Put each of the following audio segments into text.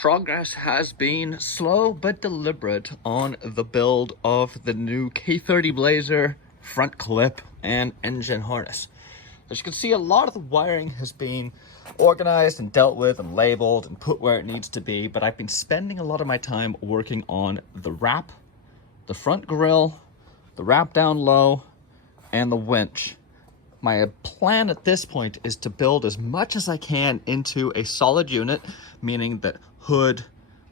Progress has been slow but deliberate on the build of the new K30 Blazer front clip and engine harness. As you can see, a lot of the wiring has been organized and dealt with and labeled and put where it needs to be, but I've been spending a lot of my time working on the wrap, the front grille, the wrap down low, and the winch. My plan at this point is to build as much as I can into a solid unit, meaning that hood,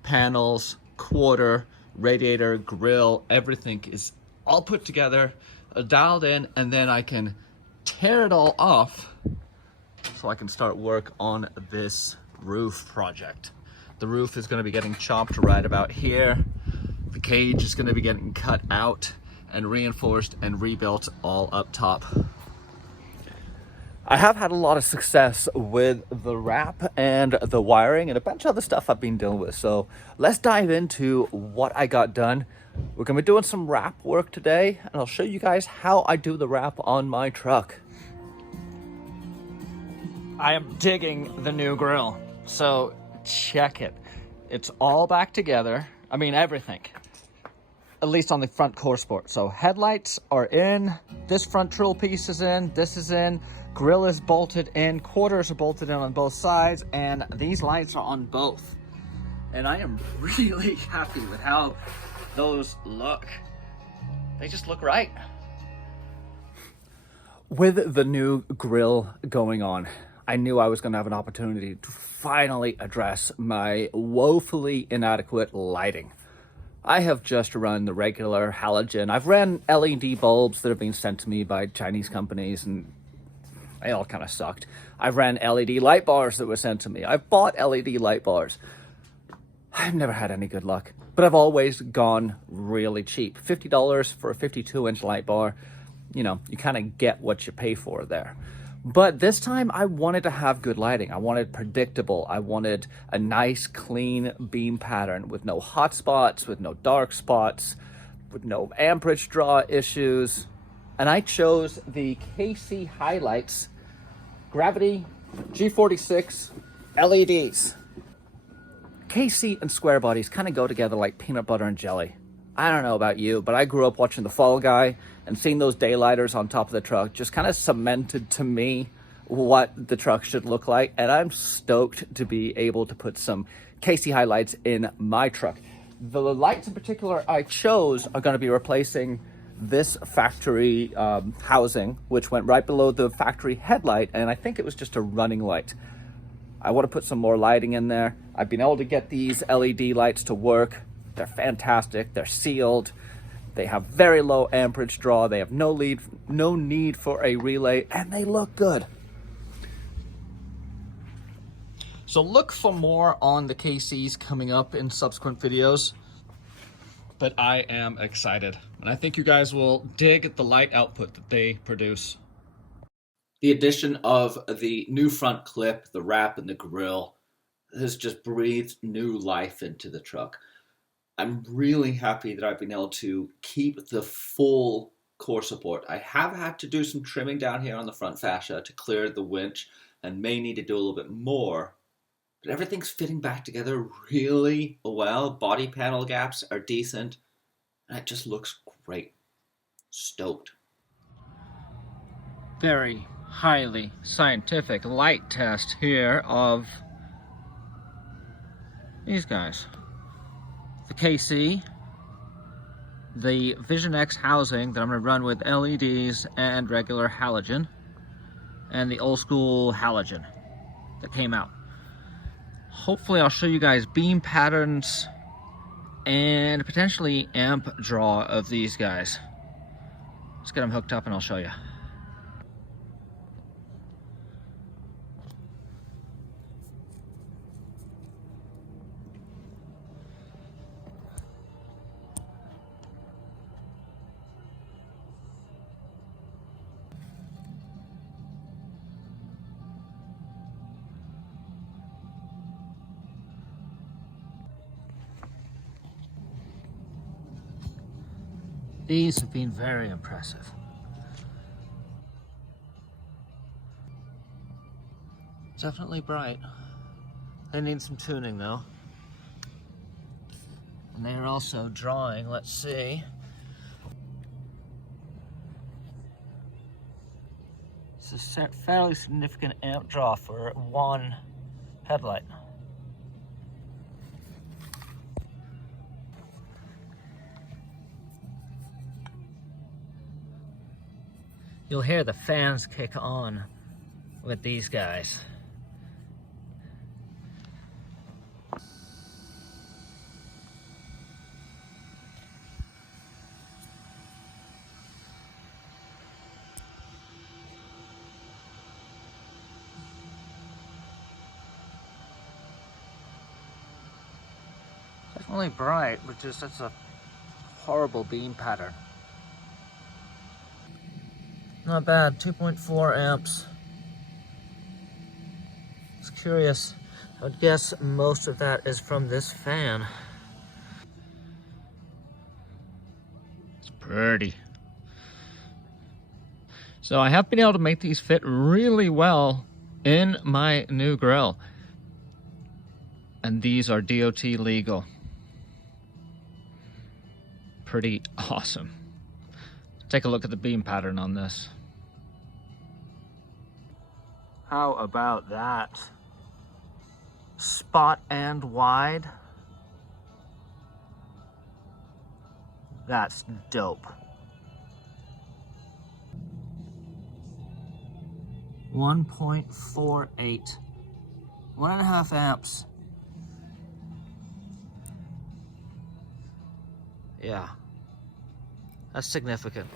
panels, quarter, radiator, grille, everything is all put together, dialed in, and then I can tear it all off so I can start work on this roof project. The roof is going to be getting chopped right about here. The cage is going to be getting cut out and reinforced and rebuilt all up top. I have had a lot of success with the wrap and the wiring and a bunch of other stuff I've been dealing with. So let's dive into what I got done. We're gonna be doing some wrap work today, and I'll show you guys how I do the wrap on my truck. I am digging the new grille. So check it. It's all back together. I mean, everything. At least on the front core sport. So headlights are in, this front trill piece is in, this is in, grille is bolted in, quarters are bolted in on both sides, and these lights are on both. And I am really happy with how those look. They just look right. With the new grille going on, I knew I was going to have an opportunity to finally address my woefully inadequate lighting. I have just run the regular halogen. I've ran LED bulbs that have been sent to me by Chinese companies, and they all kind of sucked. I've ran LED light bars that were sent to me. I've bought LED light bars. I've never had any good luck, but I've always gone really cheap. $50 for a 52-inch light bar. You know, you kind of get what you pay for there. But this time I wanted to have good lighting. I wanted predictable. I wanted a nice, clean beam pattern with no hot spots, with no dark spots, with no amperage draw issues. And I chose the KC Highlights Gravity G46 LEDs. KC and square bodies kind of go together like peanut butter and jelly. I don't know about you, but I grew up watching The Fall Guy, and seeing those daylighters on top of the truck just kind of cemented to me what the truck should look like. And I'm stoked to be able to put some KC Highlights in my truck. The lights in particular I chose are going to be replacing this factory housing, which went right below the factory headlight, and I think it was just a running light. I want to put some more lighting in there. I've been able to get these LED lights to work. They're fantastic. They're sealed. They have very low amperage draw. They have no need for a relay, and they look good. So look for more on the KCs coming up in subsequent videos, but I am excited, and I think you guys will dig the light output that they produce. The addition of the new front clip, the wrap, and the grille has just breathed new life into the truck. I'm really happy that I've been able to keep the full core support. I have had to do some trimming down here on the front fascia to clear the winch, and may need to do a little bit more. But everything's fitting back together really well. Body panel gaps are decent, and it just looks great. Stoked. Very highly scientific light test here of these guys. The KC, the Vision X housing that I'm going to run with LEDs and regular halogen, and the old school halogen that came out. Hopefully I'll show you guys beam patterns and potentially amp draw of these guys. Let's get them hooked up and I'll show you. These have been very impressive. Definitely bright. They need some tuning though. And they're also drawing, let's see. It's a fairly significant amp draw for one headlight. You'll hear the fans kick on with these guys. Definitely bright, but just that's a horrible beam pattern. Not bad, 2.4 amps. It's curious. I would guess most of that is from this fan. It's pretty. So I have been able to make these fit really well in my new grill. And these are DOT legal. Pretty awesome. Take a look at the beam pattern on this. How about that? Spot and wide. That's dope. 1.48. 1.5 amps. Yeah. That's significant.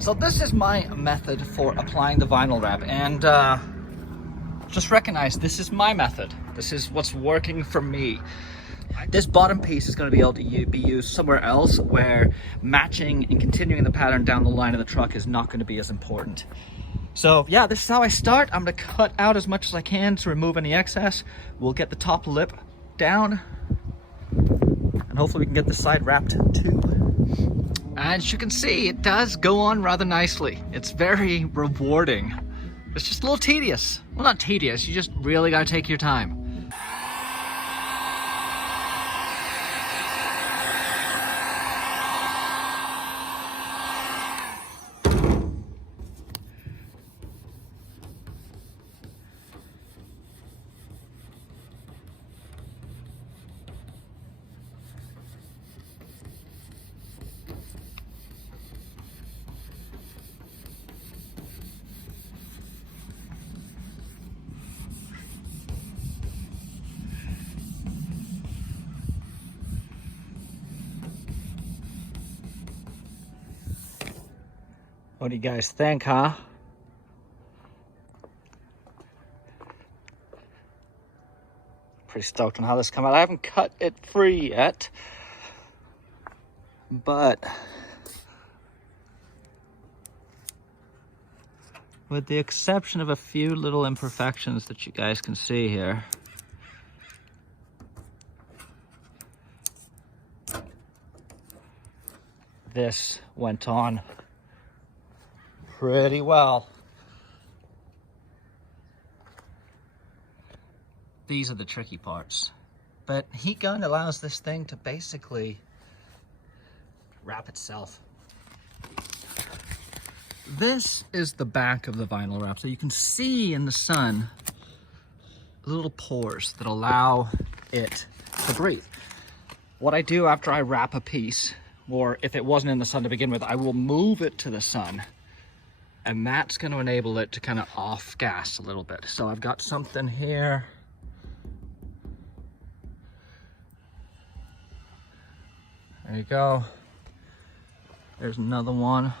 So this is my method for applying the vinyl wrap, and just recognize this is my method. This is what's working for me. This bottom piece is going to be able to be used somewhere else where matching and continuing the pattern down the line of the truck is not going to be as important. So yeah, this is how I start. I'm going to cut out as much as I can to remove any excess. We'll get the top lip down, and hopefully we can get the side wrapped too. As you can see, it does go on rather nicely. It's very rewarding. It's just a little tedious. Well, not tedious, you just really gotta take your time. What do you guys think, huh? Pretty stoked on how this come out. I haven't cut it free yet, but with the exception of a few little imperfections that you guys can see here, this went on pretty well. These are the tricky parts, but heat gun allows this thing to basically wrap itself. This is the back of the vinyl wrap, so you can see in the sun little pores that allow it to breathe. What I do after I wrap a piece, or if it wasn't in the sun to begin with, I will move it to the sun, and that's going to enable it to kind of off gas a little bit. So I've got something here. There you go. There's another one.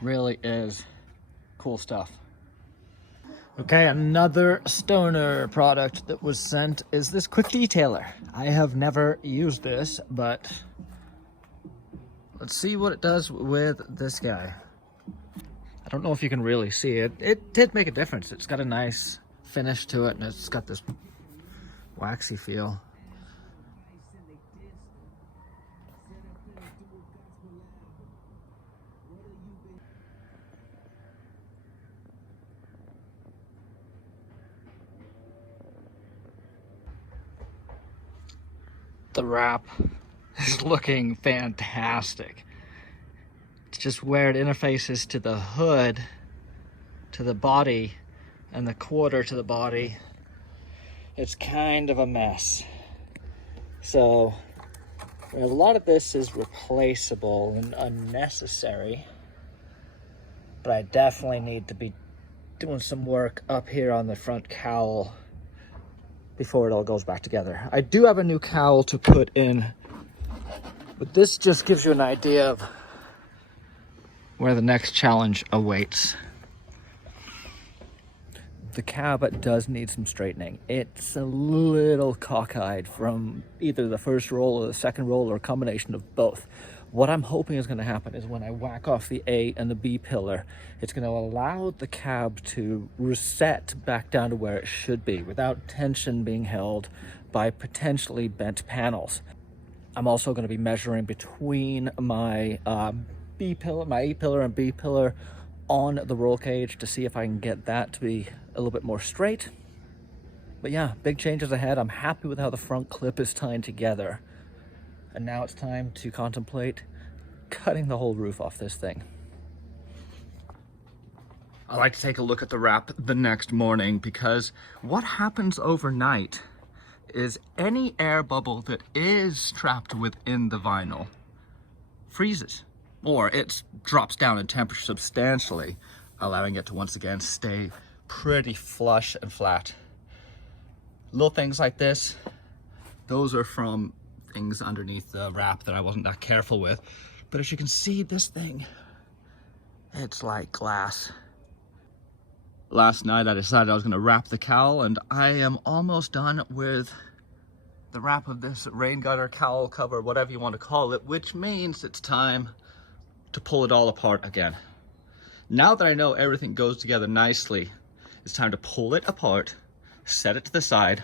Really is cool stuff. Okay, another Stoner product that was sent is this quick detailer. I have never used this, but let's see what it does with this guy. I don't know if you can really see it. It did make a difference. It's got a nice finish to it, and it's got this waxy feel. the wrap is looking fantastic. It's just where it interfaces to the hood, to the body, and the quarter to the body. It's kind of a mess. So a lot of this is replaceable and unnecessary, but I definitely need to be doing some work up here on the front cowl before it all goes back together. I do have a new cowl to put in, but this just gives you an idea of where the next challenge awaits. The cab does need some straightening. It's a little cockeyed from either the first roll or the second roll or a combination of both. What I'm hoping is going to happen is when I whack off the A and the B pillar, it's going to allow the cab to reset back down to where it should be without tension being held by potentially bent panels. I'm also going to be measuring between my B pillar, my A pillar and B pillar on the roll cage to see if I can get that to be a little bit more straight. But yeah, big changes ahead. I'm happy with how the front clip is tying together. And now it's time to contemplate cutting the whole roof off this thing. I like to take a look at the wrap the next morning because what happens overnight is any air bubble that is trapped within the vinyl freezes, or it drops down in temperature substantially, allowing it to once again stay pretty flush and flat. Little things like this, those are from things underneath the wrap that I wasn't that careful with. But as you can see, this thing, it's like glass. Last night I decided I was going to wrap the cowl, and I am almost done with the wrap of this rain gutter, cowl cover, whatever you want to call it, which means it's time to pull it all apart again. Now that I know everything goes together nicely, it's time to pull it apart, set it to the side,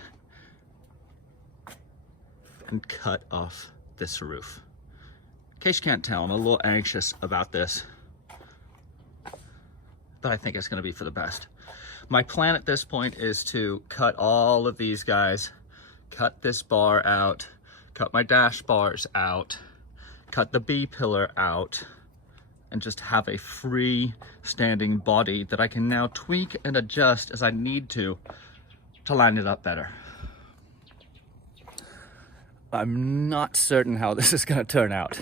and cut off this roof. In case you can't tell, I'm a little anxious about this, but I think it's going to be for the best. My plan at this point is to cut all of these guys, cut this bar out, cut my dash bars out, cut the B pillar out, and just have a free standing body that I can now tweak and adjust as I need to line it up better. I'm not certain how this is going to turn out.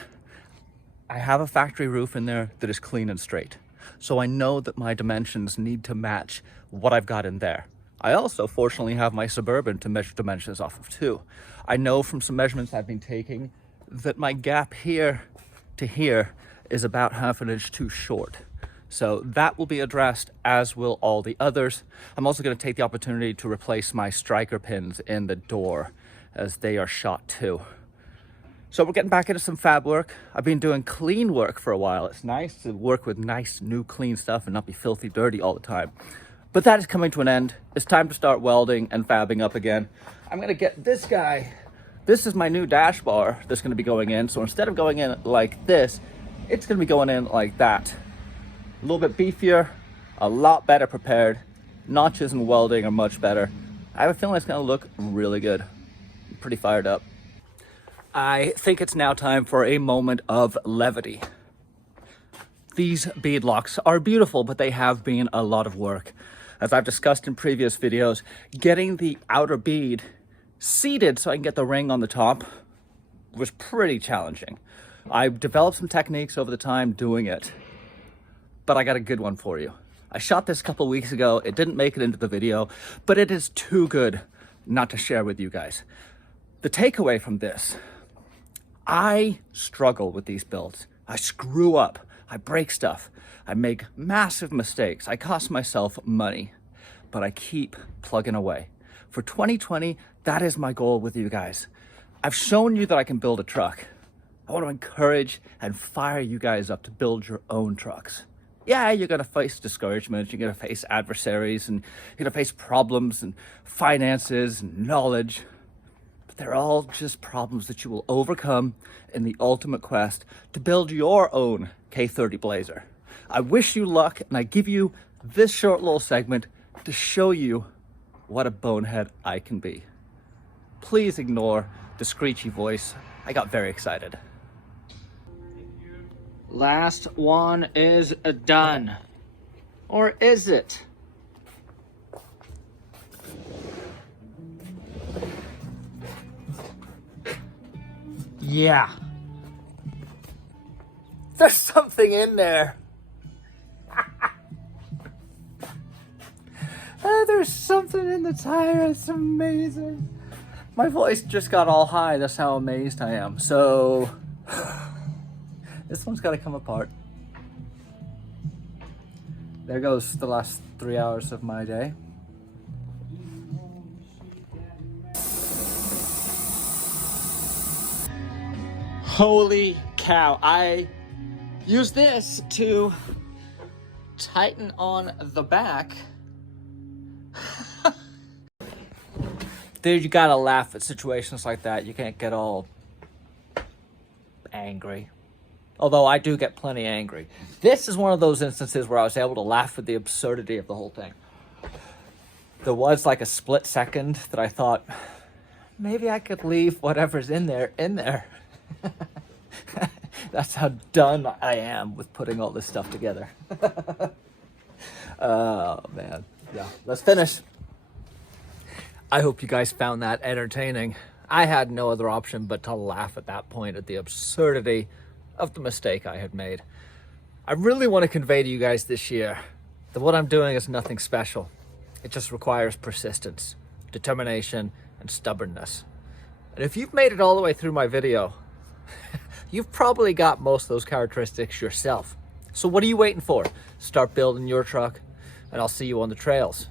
I have a factory roof in there that is clean and straight, so I know that my dimensions need to match what I've got in there. I also fortunately have my Suburban to measure dimensions off of too. I know from some measurements I've been taking that my gap here to here is about ½ an inch too short. So that will be addressed, as will all the others. I'm also going to take the opportunity to replace my striker pins in the door as they are shot too. So we're getting back into some fab work. I've been doing clean work for a while. It's nice to work with nice, new, clean stuff and not be filthy dirty all the time. But that is coming to an end. It's time to start welding and fabbing up again. I'm gonna get this guy. This is my new dash bar that's gonna be going in. So instead of going in like this, it's gonna be going in like that. A little bit beefier, a lot better prepared. Notches and welding are much better. I have a feeling it's gonna look really good. I'm pretty fired up. I think it's now time for a moment of levity. These bead locks are beautiful, but they have been a lot of work. As I've discussed in previous videos, getting the outer bead seated so I can get the ring on the top was pretty challenging. I've developed some techniques over the time doing it, but I got a good one for you. I shot this a couple weeks ago. It didn't make it into the video, but it is too good not to share with you guys. The takeaway from this: I struggle with these builds. I screw up, I break stuff, I make massive mistakes, I cost myself money, but I keep plugging away. For 2020, that is my goal with you guys. I've shown you that I can build a truck. I want to encourage and fire you guys up to build your own trucks. Yeah, you're gonna face discouragement, you're gonna face adversaries, and you're gonna face problems and finances and knowledge. They're all just problems that you will overcome in the ultimate quest to build your own K30 Blazer. I wish you luck, and I give you this short little segment to show you what a bonehead I can be. Please ignore the screechy voice, I got very excited. Last one is done. Or is it? Yeah. There's something in there. There's something in the tire. It's amazing. My voice just got all high. That's how amazed I am. So this one's got to come apart. There goes the last 3 hours of my day. Holy cow. I use this to tighten on the back. Dude, you gotta laugh at situations like that. You can't get all angry. Although I do get plenty angry. This is one of those instances where I was able to laugh at the absurdity of the whole thing. There was like a split second that I thought, maybe I could leave whatever's in there. That's how done I am with putting all this stuff together. Oh, man. Yeah, let's finish. I hope you guys found that entertaining. I had no other option but to laugh at that point at the absurdity of the mistake I had made. I really want to convey to you guys this year that what I'm doing is nothing special. It just requires persistence, determination, and stubbornness. And if you've made it all the way through my video, you've probably got most of those characteristics yourself. So what are you waiting for? Start building your truck, and I'll see you on the trails.